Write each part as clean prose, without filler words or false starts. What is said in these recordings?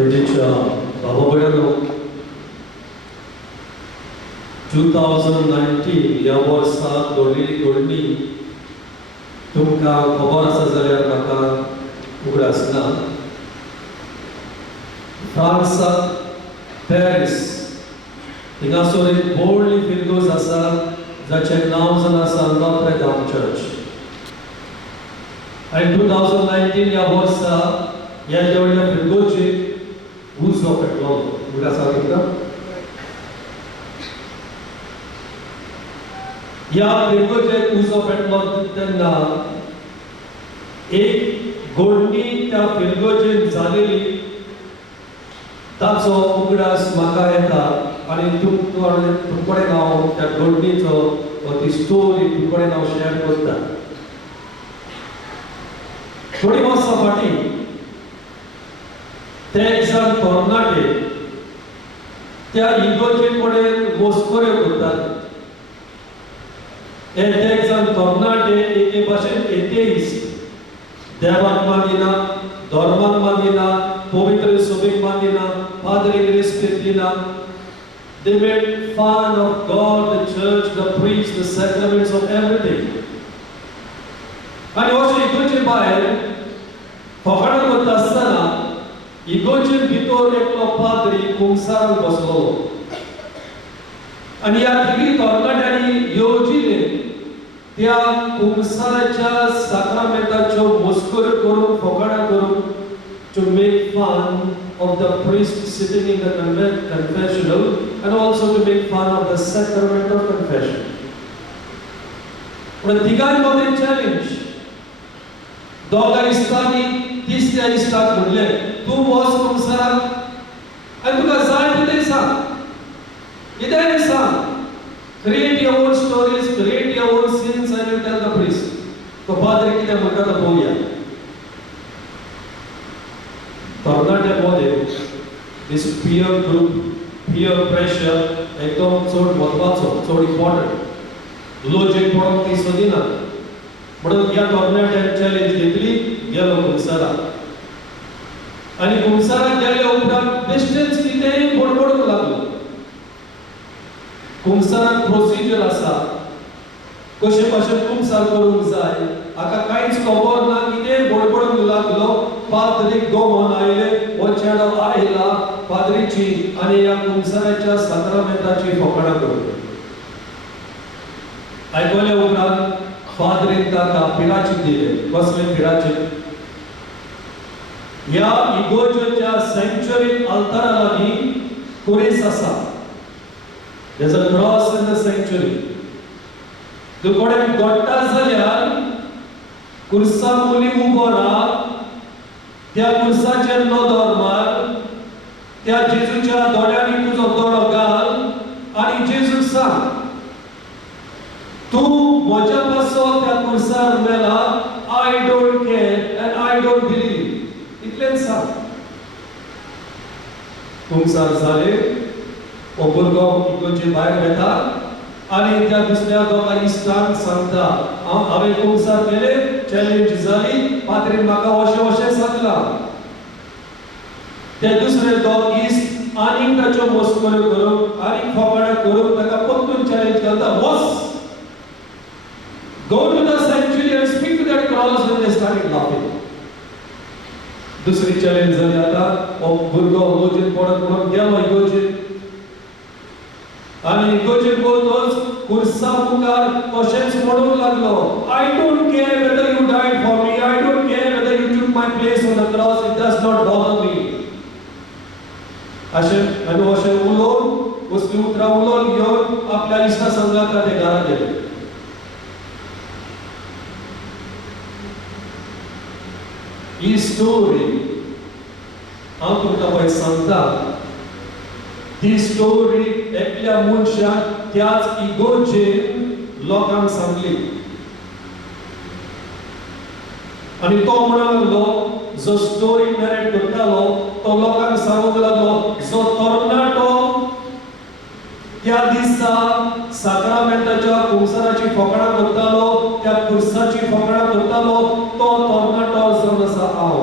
वेळेच्या बाबाबऱ्यानो 2019 ह्या वर्सा घडली तुमकां खबर आसा जाल्यार म्हाका उगडास ना. फ्रांसांत पॅरिस हिंगासर एक व्हडली फिरगोज आसा जाचें नांव जावन आसा नॉत्र डेम चर्च. आनी 2019 ह्या वर्सा ह्या देवळ्या फिरगोजेक उजो पेटलो. उगडास आसा ह्या फिरगोजेक उजो पेटलो तेन्ना एक घोडणी त्या फिरगोजेन जालेली ताचो उगडास म्हाका येता आनी तुमकडे हांव त्या घोडणीचो ती स्टोरी तुमकडे हांव शेअर करता. थोडी वर्सां फाटीं ते एक जाण तरणाटे त्या इगोजे कडेन मस्कऱ्यो करतात. ते एक जाण तरणाटे एके भाशेन एथेइस्ट, देवाक मानिना, धर्माक मानिना, पवित्र सभेक मानिना, फादर ग्रेस दिना. They made fun of God, the church, the priest, the sacraments of everything. आणि अशें इगोजे भायर फकाणां करता आसतना इगोजे भितर एकलो पाद्री कुंगसारान बसलो आनी ह्या तिगरी तरणाट्यांनी येवजिले त्या कुंगसाराच्या साक्रामेंटाच्यो मस्कऱ्यो करून फकाणां करून to make fun of the priest sitting in the confessional and also to make fun of the sacrament of confession. पण तिगांमध्ये चॅलेंज दोगा इस्तांनी तिसऱ्या इस्ताक म्हणलें तूं वच कुंगसाराक आनी तुका जाय कितें सांग, कितेंय सांग. Create your own stories, create your own sins and you tell the priest. तो पाद्री कितें म्हणटा तो पळोवया. तरणाट्यांमध्ये this peer group, peer pressure एकदम चड महत्वाचो, चड इम्पॉर्टंट. लॉजिक पडोवंक ती सोदिना म्हणून ह्या तरणाट्यान चॅलेंज घेतली, गेलो कुंगसाराक. आनी कुंगसाराक गेल्या उपरांत बेश्टेच कितेंय बडबडूंक लागलो. कुंगसाराक प्रोसिजर आसा, कशे भाशेन कुंगसार करूंक जाय, हाका कांयच खबर ना, कितेंय बडबडूंक लागलो. पाद्रीक गोमोन आयले, हो चेडो आयला पाद्रीची आनी ह्या कुंगसाराच्या साक्रामेंटाची फकाणां करता. आयकल्या उपरांत पाद्रीन ताका पिराचीं दिलें. कसलें पिराचीं? ह्या इगोजेच्या सेंक्च्युरीन अल्तारा लागीं कुरेस आसा. There's a cross in the sanctuary. तूं कोणें घडटा जाल्यार कुर्सा मुली उबो राव, त्या कुर्साचेर नदर मार, त्या जेजूच्या दोळ्यांनी तुजो दोळो घाल आनी जेजूक सांग तूं म्हज्या पासो त्या कुर्सार मेला. I don't care and I don't believe. इतलें सांग. कुंगसार जाले, हो भुरगो इगोजे भायर येता आनी त्या दुसऱ्या दोगा इश्टांक सांगता हांवें कुंगसार केले, चॅलेंज जाली, पाद्रीन म्हाका अशें अशें सांगलां. ते दुसरे दोग इश्ट आनीक ताच्यो मस्कऱ्यो करून आनीक फकाणां करून ताका परतून चॅलेंज घालता, वच go to the sanctuary and speak to that cross. And they started laughing. दुसरी चॅलेंज जाली. आता हो भुरगो इगोजेन पडत म्हणून गेलो इगोजेन आनी इगोजेन बोलतोच कुर्सा मुखार अशेंच म्हणूंक लागलो, I don't care whether you died for me, I don't care whether you took my place on the cross, it does not bother me. अशें आनी अशें उलोवन कसलीं उतरां उलोवन घेवन आपल्या इश्टा संगाता ते घरा गेले. ही स्टोरी हांव तुमकां पळय सांगता. ही स्टोरी एकल्या मनशान त्याच इगोजेन लोकांक सांगली आनी तो म्हणूंक लागलो, जो स्टोरी नरेट करतालो तो लोकांक सांगूंक लागलो, जो तरणाटो त्या दिसा साक्रामेंटाच्या कुंगसाराची फकाणां करतालो, त्या कुर्साची फकाणां करतालो, तो तरणाटो जावन आसा हांव.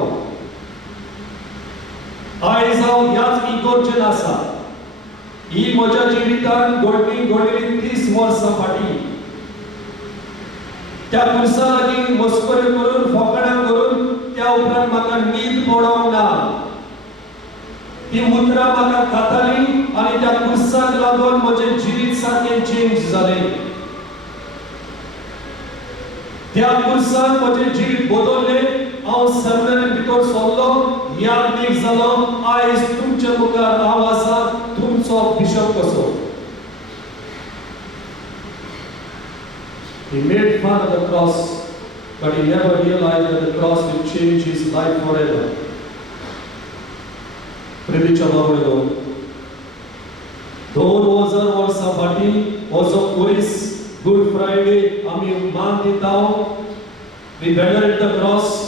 आयज हांव इमोशन आसा ही म्हज्या जिवितांत घडली 30 वर्सां फाटीं त्या पुरसा लागीं मस्कऱ्यो करून फकाणां करून त्या उपरांत म्हाका न्हीद पडोंक ना ती उतरां म्हाका खाताली आनी त्या पुरसाक लागून म्हजें जिवीत सारकें चेंज जालें त्या पुरसाक म्हजें जिवीत बदललें हांव सेमिनारी भितर सरलो याज्ञीक जालो आयज तुमच्या मुखार हांव आसा तुमचो बिशप कसो He made fun of the cross, but he never realized that the cross will change his life forever. Predicha Babulo. 2000 वर्सां फाटीं हो जो पुरीस Good Friday आमी मान दिताव we venerate the cross.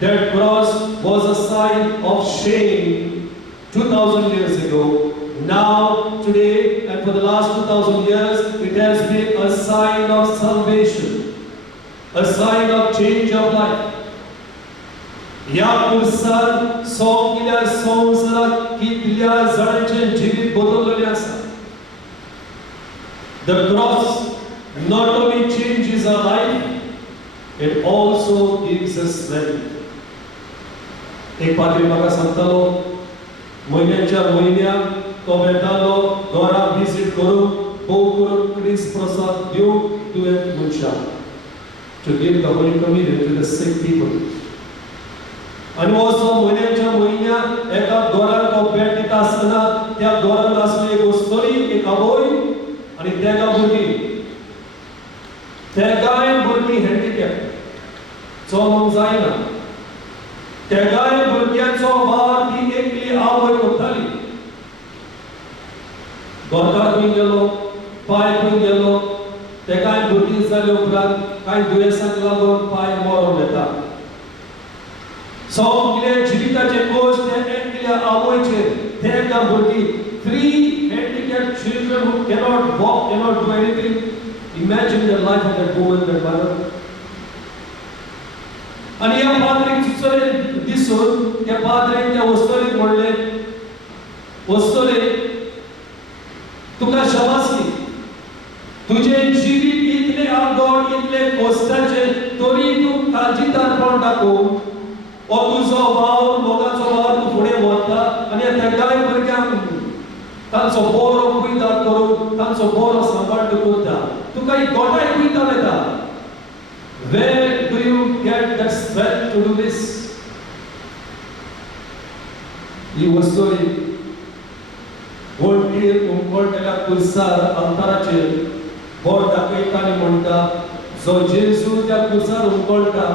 That cross was a sign of shame 2000 years ago. Now, today, and for the last 2000 years, it has been a sign of salvation, a sign of change of life. या पुरसार सोंगिल्या संवसाराक कितल्या जाणांचे जिवीत बदललेले आसा. The cross not only changes our life, it also gives us strength. एक पाद्री म्हाका सांगतालो म्हयन्याच्या म्हयन्याक तो वेतालो घरा विजिट करून भोव करून क्रिस प्रसाद दिवंक दुयेंत मनशाक to give the Holy Communion to the sick people. आनी हो जो म्हयन्याच्या म्हयन्याक एका घरान तो भेट दिता आसतना त्या घरान आसली एक वस्तोरी एक आवय आनी तेगा भुरगीं तेगाय भुरगीं हँडिकॅप चलोंक जायना तेगाय भुरग्यांचो भार ती एकली आवय करताली गोरकार खंय गेलो पांय खंय गेलो तेगाय भुरगीं जाले उपरांत कांय दुयेंसांक लागून पांय मरोन येता सगळे जिविताचे कोश ते एकल्या आवयचेर तेगा भुरगीं 3 handicapped children who cannot walk, cannot do anything. Imagine the life of that woman, that mother. आणि या पाद्रीक सुचले दिसून त्या पाद्रीक त्या वस्तोरीक म्हणले वस्तोरे तुका शाबासकी तुझे जिवीत इतले आगोड इतले कोश्टाचे तरी तू काळजीदारपण दाखोवन हो तुजो भाव मोगाचो भाव तू फुडें व्हरता आनी तेगाय भुरग्यांक तांचो बरो कुयदाद करून तांचो बरो सांबाळ करता तुका ही गोठाय कुयदाद येता. Where do you get that strength to do this? ही वस्तोरी वोंटीर उमळटल्या कुर्सार अंतराचेर बोट दाखयता आनी म्हणटा जो जेजू त्या कुर्सार उमळटा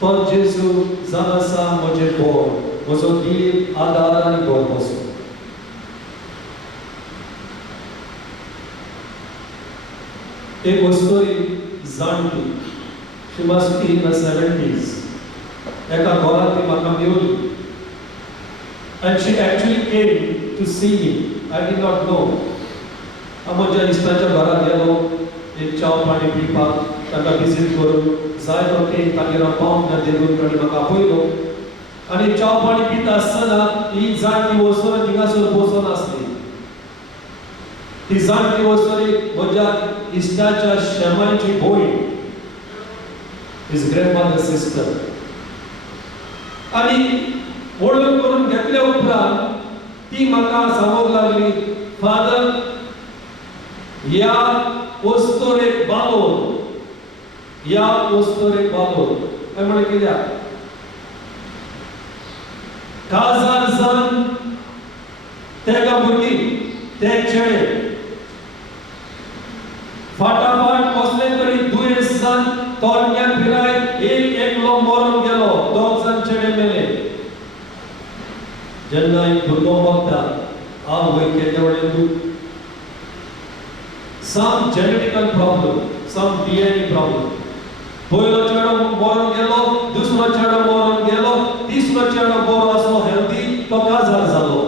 तो जेजू जावन आसा म्हजें बोट म्हजो दीर आदार आनी बोट बसो. एक वस्तोरी जाणटी She must be in her 70s. एका घरात ती म्हाका मेवली. And she actually came to see me. I did not know. हांव म्हज्या इश्टाच्या घरात गेलो एक चाव पाणी पिवपाक ताका विजीट करून जाय तो केक तागेर पावंक ना देगून ताणें म्हाका आपयलो आनी चाव पाणी पिता आसतना ही जाणटी वस्तोरी थिंगासर बसून आसली. ती जाणटी वस्तोरी म्हज्या इश्टाच्या शेमांची भोयण his grandmother's sister. आणि वळून करून घेतल्या उपरांत ती म्हाका सांगूंक लागली फादर या वस्तोरेक बालोवन हांवें म्हणलें कित्याक काजार जावन तेका भुरगीं ते चेडे फाटाफाट कसले तरी दुयेंस जावन तोरण्याक फिराय एक एकलो मरून गेलो 2 जाण चेडे मेले. जेन्ना एक भुरगो बगता हांव वैद्याच्या वडेन some genetical problem, some DNA problem. पयलो चेडो मरून गेलो दुसरो चेडो मरून गेलो तिसरो चेडो बरो आसलो हेल्दी तो काजार जालो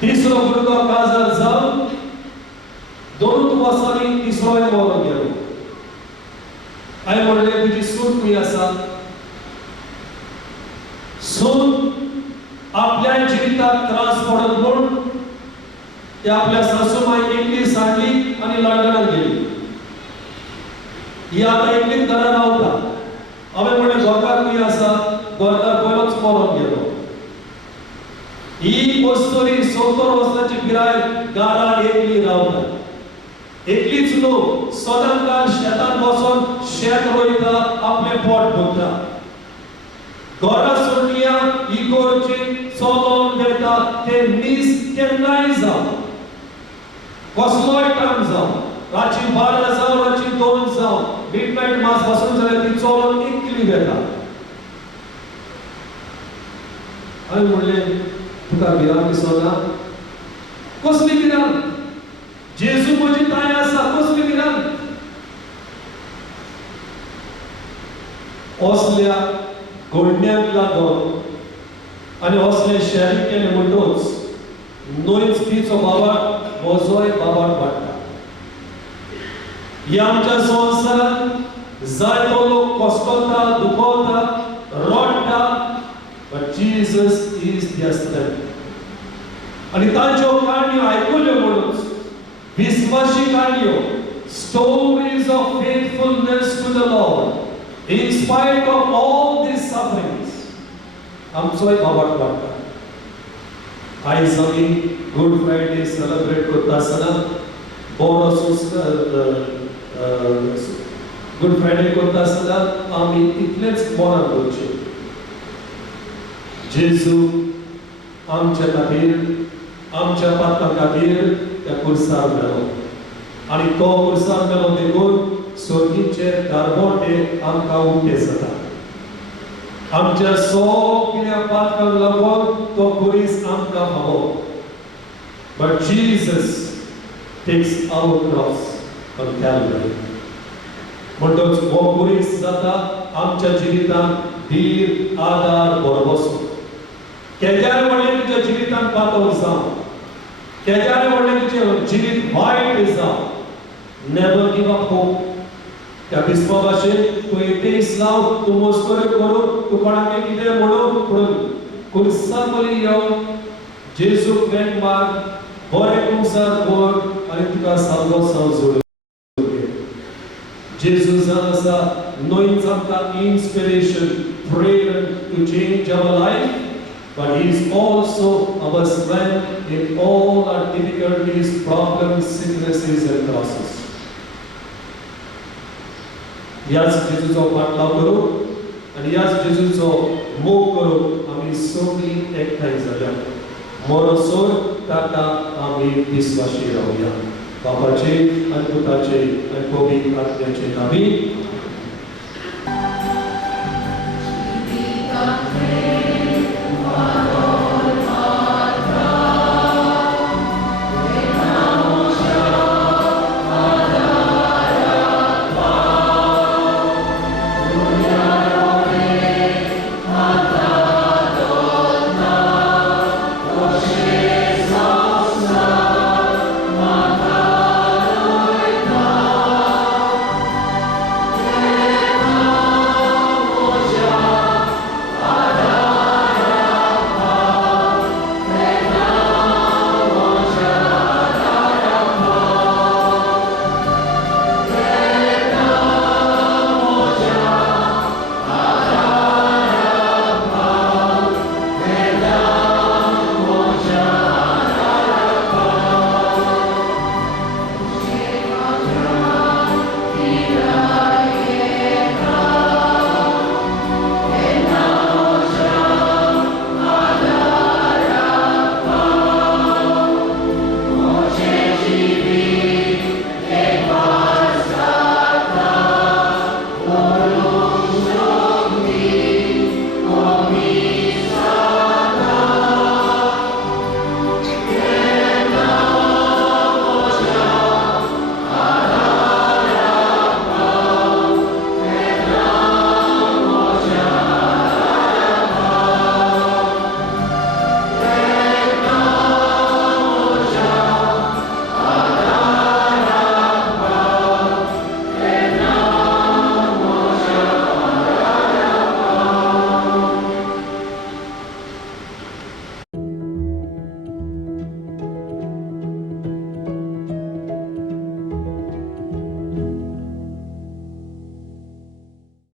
तिसरो भुरगो काजार जावन 2 वर्सांनी तिसरोय मरून गेलो. हांवें म्हणलें तुजी सून खंय आसा. सून आपल्या जिवितात त्रास पडत म्हणून ते आपल्या सासूमाई एकली सांडली आणि लंडनात गेली. ही आता एकलीच घरा रावता. हांवें म्हणलें गोरकार खंय आसा? गोरकार पयलोच मरून गेलो. ही पोस्तोरी 70 वर्सांची पिराय घरात एकली रावता. एकलीच न्हू, सदांकाळ शेतान बसून शेत रोयता, आपले पोट भरता. घरा सोडल्या इगोरची चलोन वेता ते मीस केन्नाय जावं, कसलोय टायम जावं, रातची 12 जावं, रातची 2 जावं, मिडनाईट मास बसून जाल्यार ती चलोन एकली वेता. हांवें म्हणलें तुका भिरांत दिसना? कसली भिरांत? जेजू म्हजी ताय आसा, कसली भिरांत? असल्या घोडण्याक लागून आनी असले शेअरिंग केले म्हणटूच नोयच तिचो बाबाक म्हजोय बाबाक वाडटा. ह्या आमच्या संवसारांत जायतो लोक कोसकोता, दुखोवता, रडटा, but Jesus is their strength. आणि तांच्यो काणयो आयकल्यो म्हणून विश्वासी काणयो, stories of faithfulness to the Lord in spite of all these sufferings, आमचोय बाबाक वाडटा. आयज आमी गुड फ्रायडे सेलिब्रेट करता आसतना बरो गुड फ्रायडे करता आसतना आमी इतलेच मनान दवरचें, जेजू आमच्या खातीर, आमच्या पापां खातीर त्या कुर्सार मेलो आनी तो कुर्सार मेलो देखून स्वर्गीचे गारबोटे आमकां उक्ते जाता. आमच्या सगळ्या पातकांक लागून तो कुरीस आमकां फावो. But Jesus takes our cross on Calvary. म्हणटच हो कुरीस जाता आमच्या जिवितांत धीर, आदार, बरोबसो. केद्यार व्हडलें तुज्या जिवितांत पातळ जावं, केद्यार व्हडलें तुजें जिवीत वायट जावं, नेवर गिव अप होप. त्या बिस्वा भाशेन तूं एक लाव, तूं मस्कऱ्यो करून, तूं कोणाक कितें म्हणून, पूण कुर्सा पयलीं यो, जेजूक वेट मार, बरें कुर्सार कर आनी तुका साल्लो साव जोड. जेजू जावन आसा नोयच आमकां इन्स्पिरेशन, प्रेरणा to change our life, but he is also our strength in all our difficulties, problems, sicknesses and crosses. याच जेजूचो पाटलाव करू आनी याच जेजूचो मोग करू आमी सगळीं एकठांय जाल्या. मरोसोर ताका आमी विश्वासी रावया. बापाचे आनी पुताचे आनी पवित्र आत्म्याचे नांवान